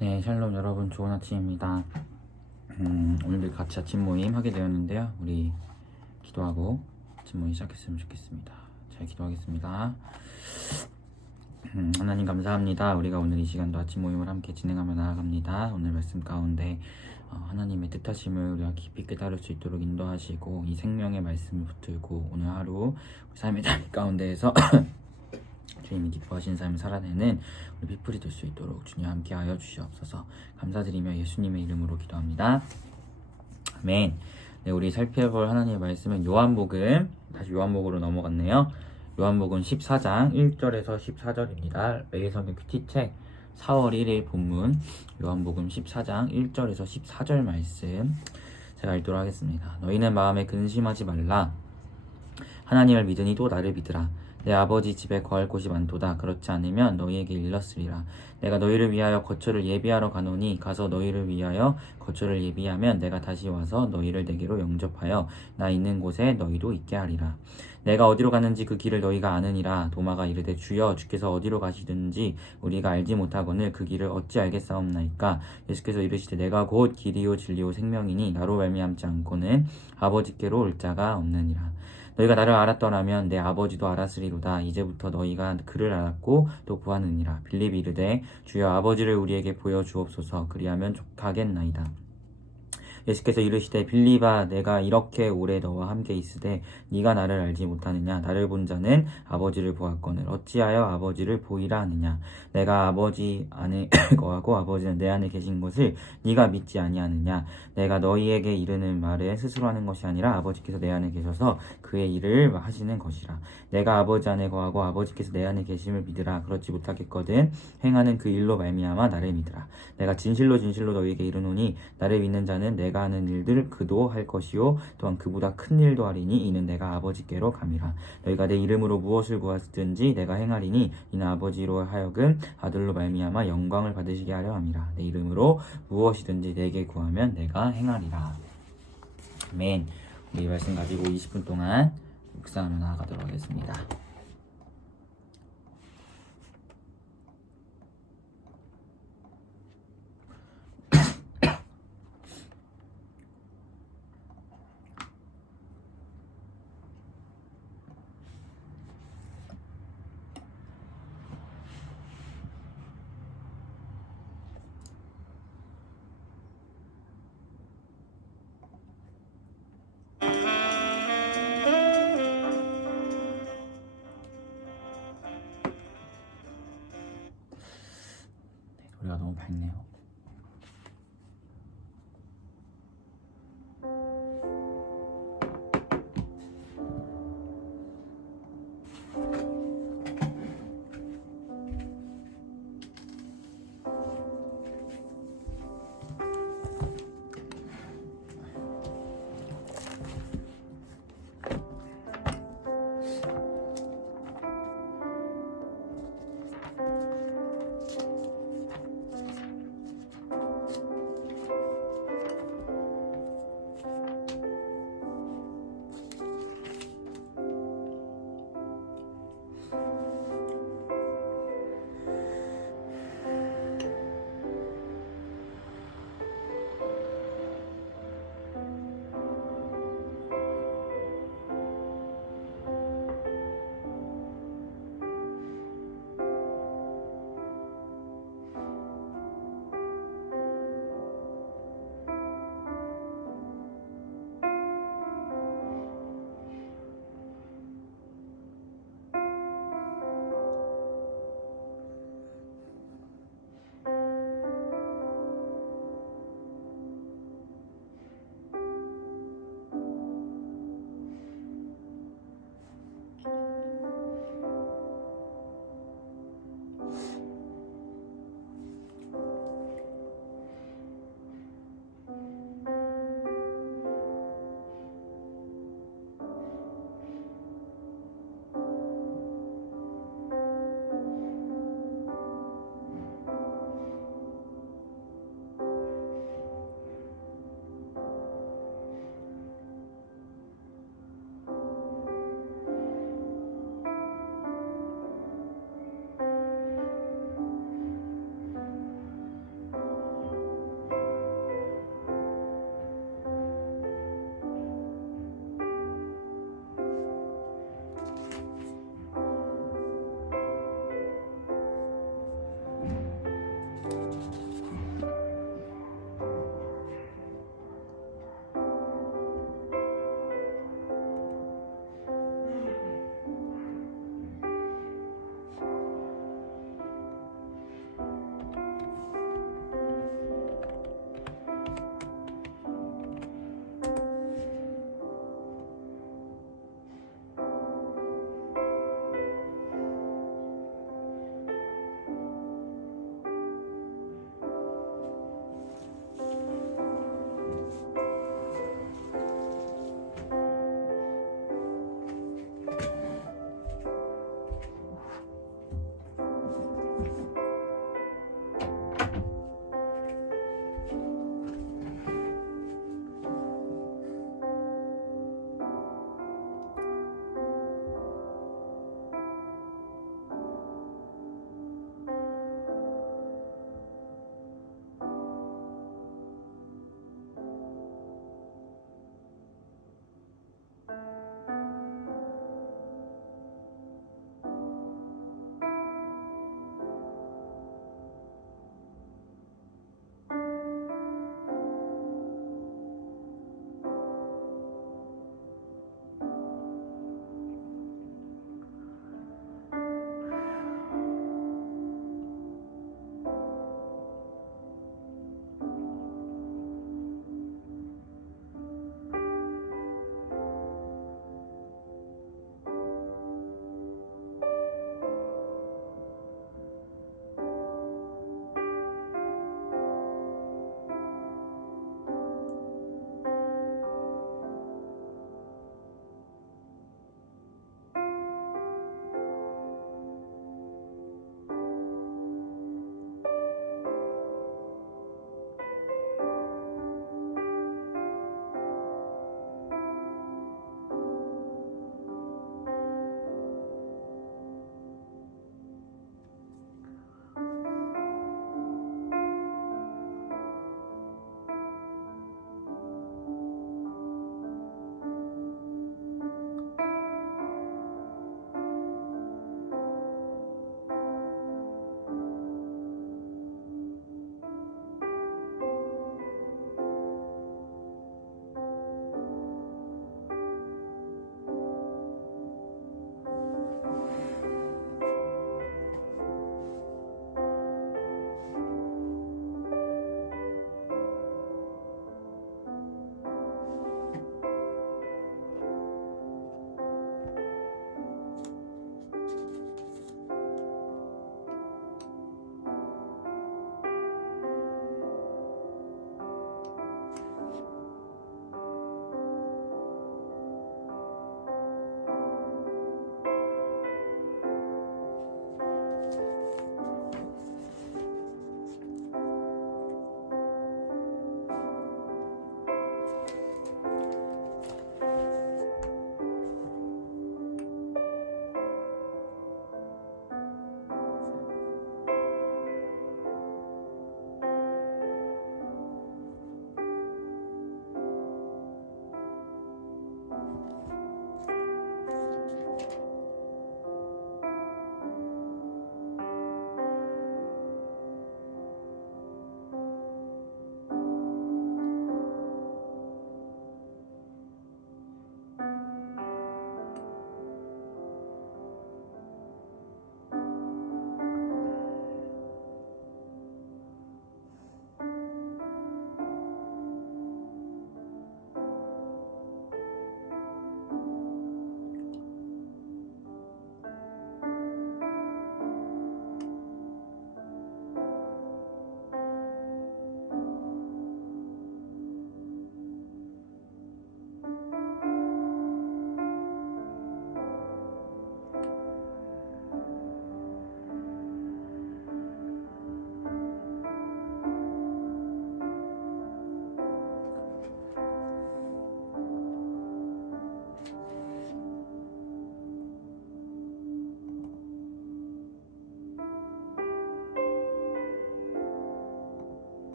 네, 샬롬 여러분, 좋은 아침입니다. 오늘도 같이 아침 모임 하게 되었는데요. 우리 기도하고 아침 모임 시작했으면 좋겠습니다. 잘 기도하겠습니다. 하나님 감사합니다. 우리가 오늘 이 시간도 아침 모임을 함께 진행하며 나아갑니다. 오늘 말씀 가운데 하나님의 뜻하심을 우리가 깊이 깨달을 수 있도록 인도하시고 이 생명의 말씀을 붙들고 오늘 하루 우리 삶의 자리 가운데에서 주님이 기뻐하신 삶을 살아내는 우리 피플이 될 수 있도록 주님 함께하여 주시옵소서. 감사드리며 예수님의 이름으로 기도합니다. 아멘. 네, 우리 살펴볼 하나님의 말씀은 요한복음, 다시 요한복음으로 넘어갔네요. 요한복음 14장 1절에서 14절입니다. 매일 성경 큐티책 4월 1일 본문 요한복음 14장 1절에서 14절 말씀 제가 읽도록 하겠습니다. 너희는 마음에 근심하지 말라. 하나님을 믿으니 또 나를 믿으라. 내 아버지 집에 거할 곳이 많도다. 그렇지 않으면 너희에게 일렀으리라. 내가 너희를 위하여 거처를 예비하러 가노니 가서 너희를 위하여 거처를 예비하면 내가 다시 와서 너희를 내게로 영접하여 나 있는 곳에 너희도 있게 하리라. 내가 어디로 가는지 그 길을 너희가 아느니라. 도마가 이르되 주여 주께서 어디로 가시든지 우리가 알지 못하거늘 그 길을 어찌 알겠사옵나이까. 예수께서 이르시되 내가 곧 길이요 진리요 생명이니 나로 말미암지 않고는 아버지께로 올 자가 없느니라. 너희가 나를 알았더라면 내 아버지도 알았으리로다. 이제부터 너희가 그를 알았고 또 구하느니라. 빌립이 이르되 주여 아버지를 우리에게 보여주옵소서. 그리하면 족하겠나이다. 예수께서 이르시되 빌립아 내가 이렇게 오래 너와 함께 있으되 네가 나를 알지 못하느냐. 나를 본 자는 아버지를 보았거늘 어찌하여 아버지를 보이라 하느냐. 내가 아버지 안에 거하고 아버지는 내 안에 계신 것을 네가 믿지 아니하느냐. 내가 너희에게 이르는 말을 스스로 하는 것이 아니라 아버지께서 내 안에 계셔서 그의 일을 하시는 것이라. 내가 아버지 안에 거하고 아버지께서 내 안에 계심을 믿으라. 그렇지 못하겠거든 행하는 그 일로 말미암아 나를 믿으라. 내가 진실로 진실로 너희에게 이르노니 나를 믿는 자는 내가 하는 일들 그도 할 것이요 또한 그보다 큰 일도 하리니 이는 내가 아버지께로 감이라. 너희가 내 이름으로 무엇을 구하든지 내가 행하리니 이는 아버지로 하여금 아들로 말미암아 영광을 받으시게 하려 함이라. 내 이름으로 무엇이든지 내게 구하면 내가 행하리라. 아멘. 우리 이 말씀 가지고 20분 동안 묵상하며 나아가도록 하겠습니다. 노래가 너무 밝네요.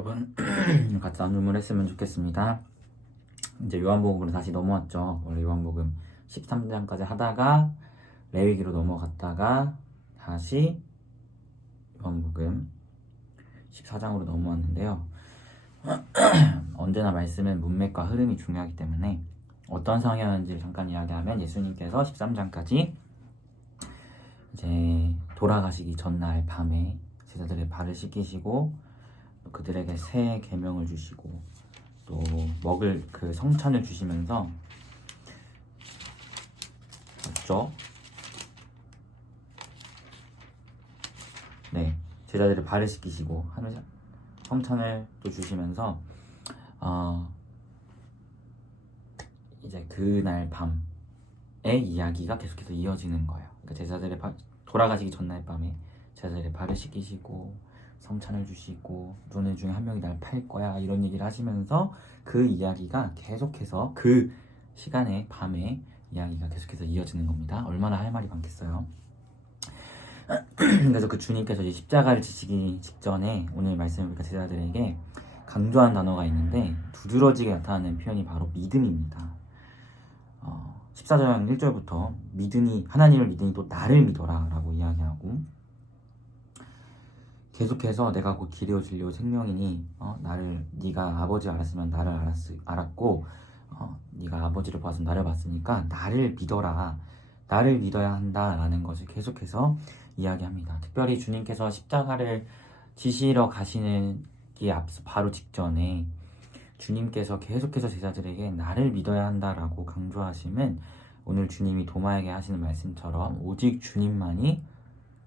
여러분 같이 나눔을 했으면 좋겠습니다. 이제 요한복음으로 다시 넘어왔죠. 원래 요한복음 13장까지 하다가 레위기로 넘어갔다가 다시 요한복음 14장으로 넘어왔는데요. 언제나 말씀은 문맥과 흐름이 중요하기 때문에 어떤 상황이었는지를 잠깐 이야기하면, 예수님께서 13장까지 이제 돌아가시기 전날 밤에 제자들의 발을 씻기시고 그들에게 새 계명을 주시고 또 먹을 그 성찬을 주시면서, 맞죠? 네, 제자들의 발을 씻기시고 하면서 성찬을 또 주시면서 이제 그날 밤의 이야기가 계속해서 이어지는 거예요. 그러니까 제자들의 돌아가시기 전날 밤에 제자들의 발을 씻기시고 성찬을 주시고 너네 중에 한 명이 날 팔 거야 이런 얘기를 하시면서 그 이야기가 계속해서 그 시간에 밤에 이야기가 계속해서 이어지는 겁니다. 얼마나 할 말이 많겠어요. 그래서 그 주님께서 이제 십자가를 지시기 직전에 오늘 말씀을 보니까 제자들에게 강조한 단어가 있는데, 두드러지게 나타나는 표현이 바로 믿음입니다. 14장 1절부터 믿으니, 하나님을 믿으니 또 나를 믿어라 라고 이야기하고, 계속해서 내가 곧 길이요 진리요 생명이니 나를, 네가 아버지 알았으면 나를 알았고 네가 아버지를 봐서 나를 봤으니까 나를 믿어라, 나를 믿어야 한다라는 것을 계속해서 이야기합니다. 특별히 주님께서 십자가를 지시러 가시는 게 앞서 바로 직전에 주님께서 계속해서 제자들에게 나를 믿어야 한다라고 강조하심은, 오늘 주님이 도마에게 하시는 말씀처럼 오직 주님만이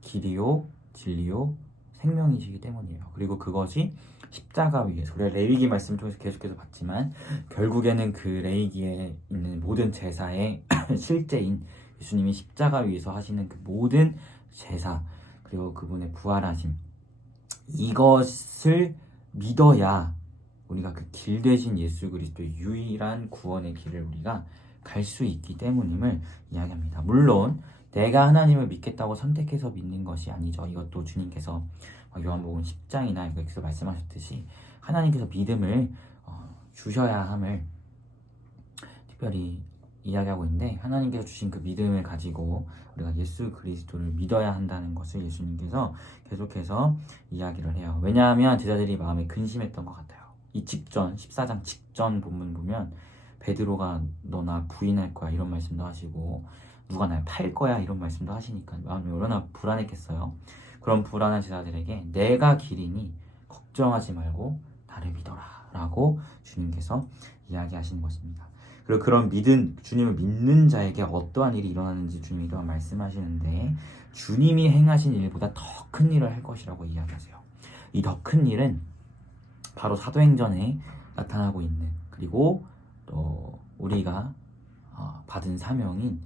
길이요 진리요 생명이시기 때문이에요. 그리고 그것이 십자가 위에서, 우리가 레위기 말씀 통해서 계속해서 봤지만 결국에는 그 레위기에 있는 모든 제사의 실제인 예수님이 십자가 위에서 하시는 그 모든 제사, 그리고 그분의 부활하심, 이것을 믿어야 우리가 그 길 대신 예수 그리스도의 유일한 구원의 길을 우리가 갈 수 있기 때문임을 이야기합니다. 물론 내가 하나님을 믿겠다고 선택해서 믿는 것이 아니죠. 이것도 주님께서 요한복음 10장이나 여기서 말씀하셨듯이 하나님께서 믿음을 주셔야 함을 특별히 이야기하고 있는데, 하나님께서 주신 그 믿음을 가지고 우리가 예수 그리스도를 믿어야 한다는 것을 예수님께서 계속해서 이야기를 해요. 왜냐하면 제자들이 마음에 근심했던 것 같아요. 이 직전 14장 직전 본문 보면 베드로가 너 나 부인할 거야 이런 말씀도 하시고, 누가 날 팔 거야 이런 말씀도 하시니까 마음이 얼마나 불안했겠어요. 그런 불안한 제자들에게 내가 길이니 걱정하지 말고 나를 믿어라 라고 주님께서 이야기하시는 것입니다. 그리고 그런 주님을 믿는 자에게 어떠한 일이 일어나는지 주님이 이런 말씀하시는데, 주님이 행하신 일보다 더 큰 일을 할 것이라고 이야기하세요. 이 더 큰 일은 바로 사도행전에 나타나고 있는, 그리고 또 우리가 받은 사명인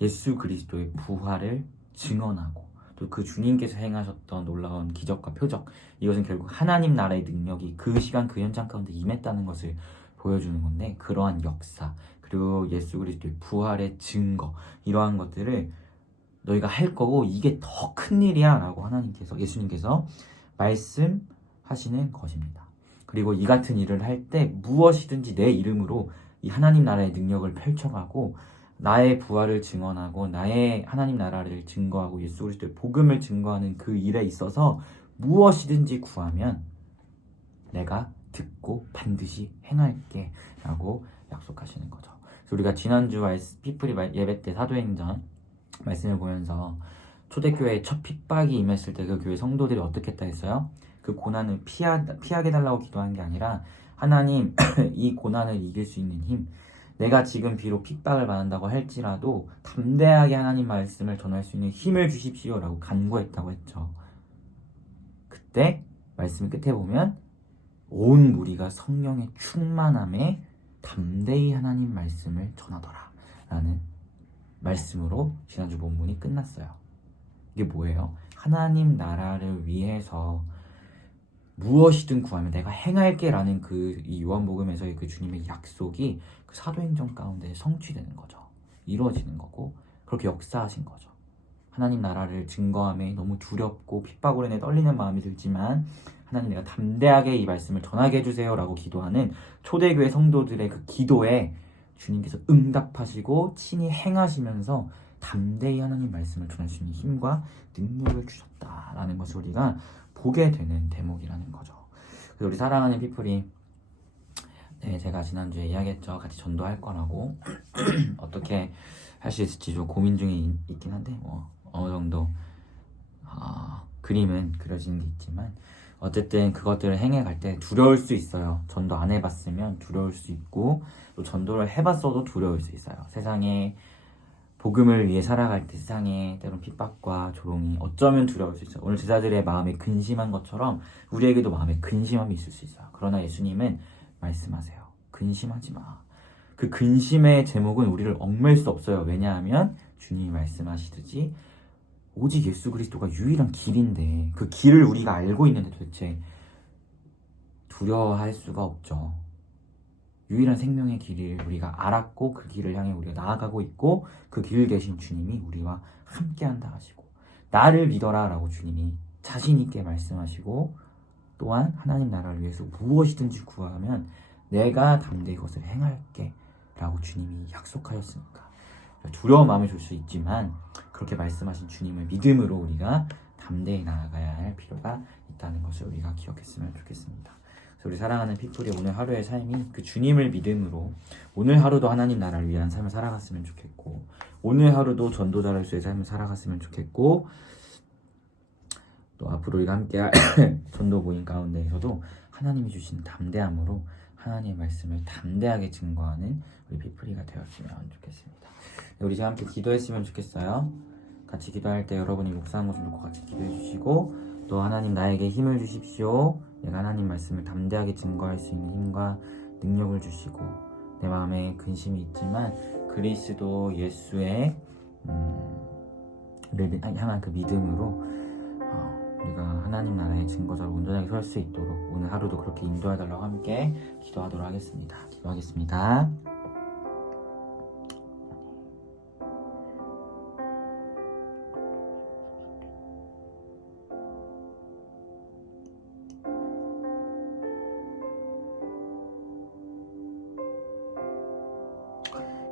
예수 그리스도의 부활을 증언하고, 또 그 주님께서 행하셨던 놀라운 기적과 표적, 이것은 결국 하나님 나라의 능력이 그 시간 그 현장 가운데 임했다는 것을 보여주는 건데, 그러한 역사 그리고 예수 그리스도의 부활의 증거, 이러한 것들을 너희가 할 거고 이게 더 큰 일이야 라고 예수님께서 말씀하시는 것입니다. 그리고 이 같은 일을 할 때 무엇이든지 내 이름으로 이 하나님 나라의 능력을 펼쳐가고 나의 부활을 증언하고 나의 하나님 나라를 증거하고 예수 그리스도의 복음을 증거하는 그 일에 있어서 무엇이든지 구하면 내가 듣고 반드시 행할게 라고 약속하시는 거죠. 그래서 우리가 지난주 피프리 예배 때 사도행전 말씀을 보면서 초대교회에 첫 핍박이 임했을 때 그 교회 성도들이 어떻게 했다 했어요? 그 고난을 피하게 달라고 기도한 게 아니라, 하나님 이 고난을 이길 수 있는 힘, 내가 지금 비록 핍박을 받는다고 할지라도 담대하게 하나님 말씀을 전할 수 있는 힘을 주십시오 라고 간구했다고 했죠. 그때 말씀 끝에 보면 온 무리가 성령의 충만함에 담대히 하나님 말씀을 전하더라 라는 말씀으로 지난주 본문이 끝났어요. 이게 뭐예요? 하나님 나라를 위해서 무엇이든 구하면 내가 행할게 라는 이 요한복음에서의 그 주님의 약속이 그 사도행전 가운데 성취되는 거죠. 이루어지는 거고, 그렇게 역사하신 거죠. 하나님 나라를 증거함에 너무 두렵고 핍박으로 인해 떨리는 마음이 들지만 하나님 내가 담대하게 이 말씀을 전하게 해주세요 라고 기도하는 초대교회 성도들의 그 기도에 주님께서 응답하시고 친히 행하시면서 담대히 하나님 말씀을 전할 수 있는 힘과 능력을 주셨다라는 것을 우리가 보게 되는 대목이라는 거죠. 그래서 우리 사랑하는 피플이 제가 지난주에 이야기했죠. 같이 전도할 거라고 어떻게 할 수 있을지 좀 고민 중에 있긴 한데 어느 정도 그림은 그려지는 게 있지만 어쨌든 그것들을 행해갈 때 두려울 수 있어요. 전도 안 해봤으면 두려울 수 있고 또 전도를 해봤어도 두려울 수 있어요. 세상에 복음을 위해 살아갈 때 세상에 때론 핍박과 조롱이 어쩌면 두려울 수 있어요. 오늘 제자들의 마음에 근심한 것처럼 우리에게도 마음에 근심함이 있을 수 있어요. 그러나 예수님은 말씀하세요. 근심하지 마. 그 근심의 제목은 우리를 얽매일 수 없어요. 왜냐하면 주님이 말씀하시듯이 오직 예수 그리스도가 유일한 길인데 그 길을 우리가 알고 있는데 도대체 두려워할 수가 없죠. 유일한 생명의 길을 우리가 알았고 그 길을 향해 우리가 나아가고 있고 그 길 대신 주님이 우리와 함께 한다 하시고 나를 믿어라 라고 주님이 자신 있게 말씀하시고 또한 하나님 나라를 위해서 무엇이든지 구하면 내가 담대히 그것을 행할게 라고 주님이 약속하였으니까 두려운 마음을 줄 수 있지만 그렇게 말씀하신 주님을 믿음으로 우리가 담대히 나아가야 할 필요가 있다는 것을 우리가 기억했으면 좋겠습니다. 그래서 우리 사랑하는 피플이 오늘 하루의 삶이 그 주님을 믿음으로 오늘 하루도 하나님 나라를 위한 삶을 살아갔으면 좋겠고 오늘 하루도 전도자로서의 삶을 살아갔으면 좋겠고 또 앞으로 우리가 함께할 전도 모임 가운데에서도 하나님이 주신 담대함으로 하나님의 말씀을 담대하게 증거하는 우리 피플이가 되었으면 좋겠습니다. 우리 지금 함께 기도했으면 좋겠어요. 같이 기도할 때 여러분이 묵상한 것을 놓고 같이 기도해 주시고 또 하나님 나에게 힘을 주십시오. 내가 하나님 말씀을 담대하게 증거할 수 있는 힘과 능력을 주시고 내 마음에 근심이 있지만 그리스도 예수의 향한 그 믿음으로 우리가 하나님 나라의 증거자로 온전하게 설 수 있도록 오늘 하루도 그렇게 인도해달라고 함께 기도하도록 하겠습니다. 기도하겠습니다.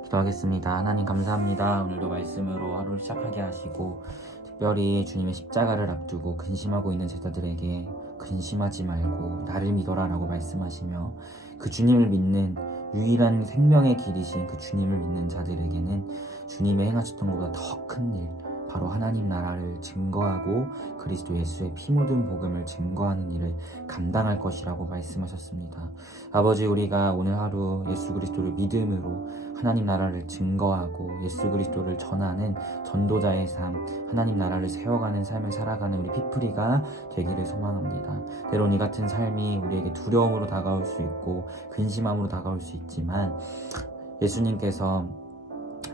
기도하겠습니다. 하나님 감사합니다. 오늘도 말씀으로 하루를 시작하게 하시고 특별히 주님의 십자가를 앞두고 근심하고 있는 제자들에게 근심하지 말고 나를 믿어라 라고 말씀하시며 그 주님을 믿는 유일한 생명의 길이신 그 주님을 믿는 자들에게는 주님의 행하셨던 것보다 더 큰 일 바로 하나님 나라를 증거하고 그리스도 예수의 피 묻은 복음을 증거하는 일을 감당할 것이라고 말씀하셨습니다. 아버지 우리가 오늘 하루 예수 그리스도를 믿음으로 하나님 나라를 증거하고 예수 그리스도를 전하는 전도자의 삶 하나님 나라를 세워가는 삶을 살아가는 우리 피플이가 되기를 소망합니다. 때론 이 같은 삶이 우리에게 두려움으로 다가올 수 있고 근심함으로 다가올 수 있지만 예수님께서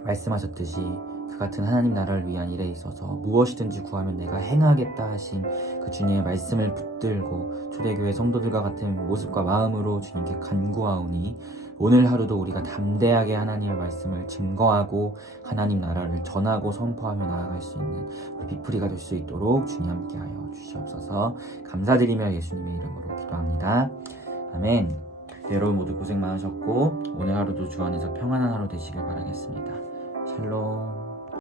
말씀하셨듯이 그 같은 하나님 나라를 위한 일에 있어서 무엇이든지 구하면 내가 행하겠다 하신 그 주님의 말씀을 붙들고 초대교회 성도들과 같은 모습과 마음으로 주님께 간구하오니 오늘 하루도 우리가 담대하게 하나님의 말씀을 증거하고 하나님 나라를 전하고 선포하며 나아갈 수 있는 우리 피플이가 될 수 있도록 주님 함께하여 주시옵소서. 감사드리며 예수님의 이름으로 기도합니다. 아멘. 여러분 모두 고생 많으셨고 오늘 하루도 주 안에서 평안한 하루 되시길 바라겠습니다. 샬롬.